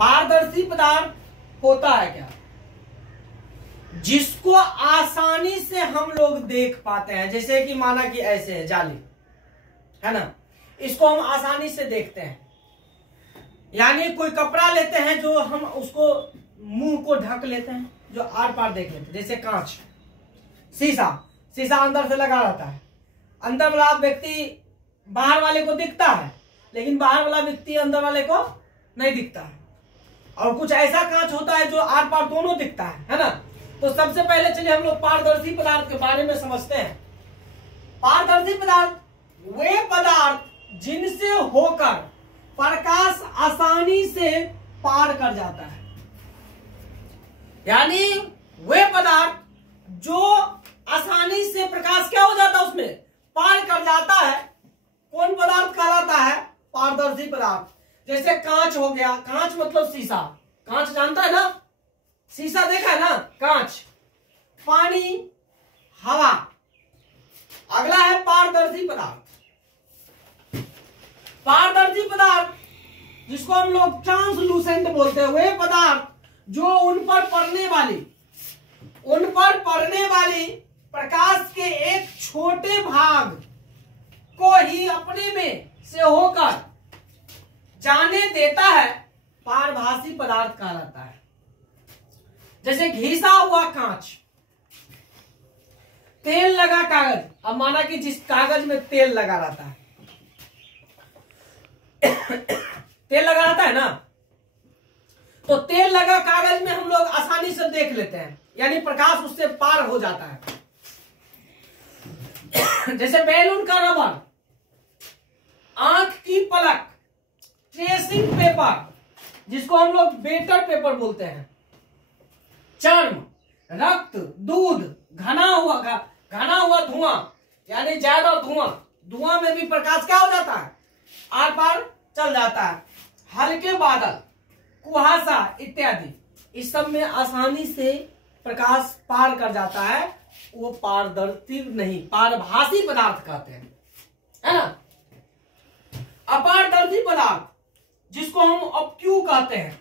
पारदर्शी पदार्थ होता है क्या? जिसको आसानी से हम लोग देख पाते हैं, जैसे कि माना कि ऐसे है जाली, है ना, इसको हम आसानी से देखते हैं। यानी कोई कपड़ा लेते हैं जो हम उसको मुंह को ढक लेते हैं, जो आर पार देख लेते हैं, जैसे कांच, शीशा अंदर से लगा रहता है, अंदर वाला व्यक्ति बाहर वाले को दिखता है, लेकिन बाहर वाला व्यक्ति अंदर वाले को नहीं दिखता है। और कुछ ऐसा कांच होता है जो आर पार दोनों दिखता है ना। तो सबसे पहले चलिए हम लोग पारदर्शी पदार्थ के बारे में समझते हैं। पारदर्शी पदार्थ वे पदार्थ जिनसे होकर प्रकाश आसानी से पार कर जाता है, यानी वे पदार्थ जो आसानी से प्रकाश क्या हो जाता है उसमें पार कर जाता है, कौन पदार्थ कहलाता है? पारदर्शी पदार्थ। जैसे कांच हो गया, कांच मतलब शीशा, कांच जानता है ना, शीशा देखा है ना, कांच, पानी, हवा। अगला है पारदर्शी पदार्थ। पारदर्शी पदार्थ जिसको हम लोग ट्रांसलूसेंट बोलते हैं, वे पदार्थ जो उन पर पड़ने वाली प्रकाश के एक छोटे भाग को ही अपने में से होकर जाने देता है, पारभासी पदार्थ कहलाता है। जैसे घिसा हुआ कांच, तेल लगा कागज। अब माना कि जिस कागज में तेल लगा रहता है तेल लगा रहता है ना, तो तेल लगा कागज में हम लोग आसानी से देख लेते हैं, यानी प्रकाश उससे पार हो जाता है। जैसे बैलून का रबर, आंख की पलक, ट्रेसिंग पेपर जिसको हम लोग बेटर पेपर बोलते हैं, चर्म, रक्त, दूध, घना हुआ धुआं, यानी ज्यादा धुआं में भी प्रकाश क्या हो जाता है? आर पार चल जाता है। हल्के बादल, कुहासा इत्यादि, इस सब में आसानी से प्रकाश पार कर जाता है, वो पारदर्शी नहीं, पारभासी पदार्थ कहते हैं, है ना। अपारदर्शी पदार्थ जिसको हम ऑब्क्यू कहते हैं,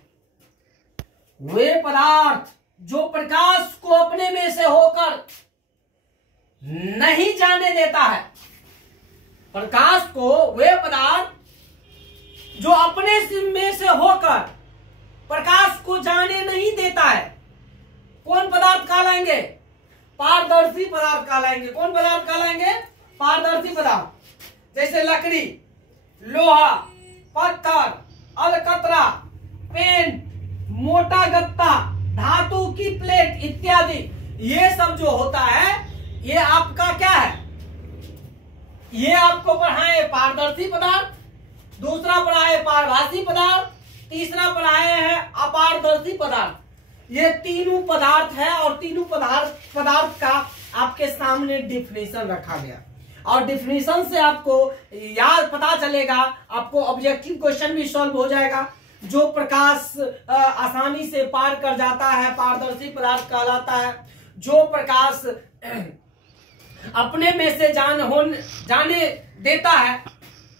वे पदार्थ जो प्रकाश को अपने में से होकर नहीं जाने देता है। प्रकाश को वे पदार्थ जो अपने में से होकर प्रकाश को जाने नहीं देता है, कौन पदार्थ कहलाएंगे? पारदर्शी पदार्थ कहलाएंगे। कौन पदार्थ कहलाएंगे? पारदर्शी पदार्थ। जैसे लकड़ी, लोहा, पत्थर, अलकतरा, पेन, मोटा गत्ता, धातु की प्लेट इत्यादि, ये सब जो होता है ये आपका क्या है? ये आपको पढ़ाए पारदर्शी पदार्थ, दूसरा पढ़ाए पारभासी पदार्थ, तीसरा पढ़ाए है अपारदर्शी पदार्थ। ये तीनों पदार्थ है और तीनों पदार्थ का आपके सामने डिफिनेशन रखा गया, और डिफिनेशन से आपको याद पता चलेगा, आपको ऑब्जेक्टिव क्वेश्चन भी सॉल्व हो जाएगा। जो प्रकाश आसानी से पार कर जाता है पारदर्शी पदार्थ कहलाता है। जो प्रकाश अपने में से जाने देता है,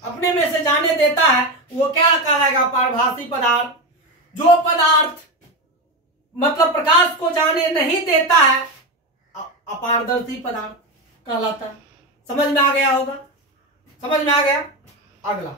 अपने में से जाने देता है, वो क्या कहलाएगा? पारभासी पदार्थ। जो पदार्थ मतलब प्रकाश को जाने नहीं देता है, अपारदर्शी पदार्थ कहलाता है। समझ में आ गया होगा? समझ में आ गया? अगला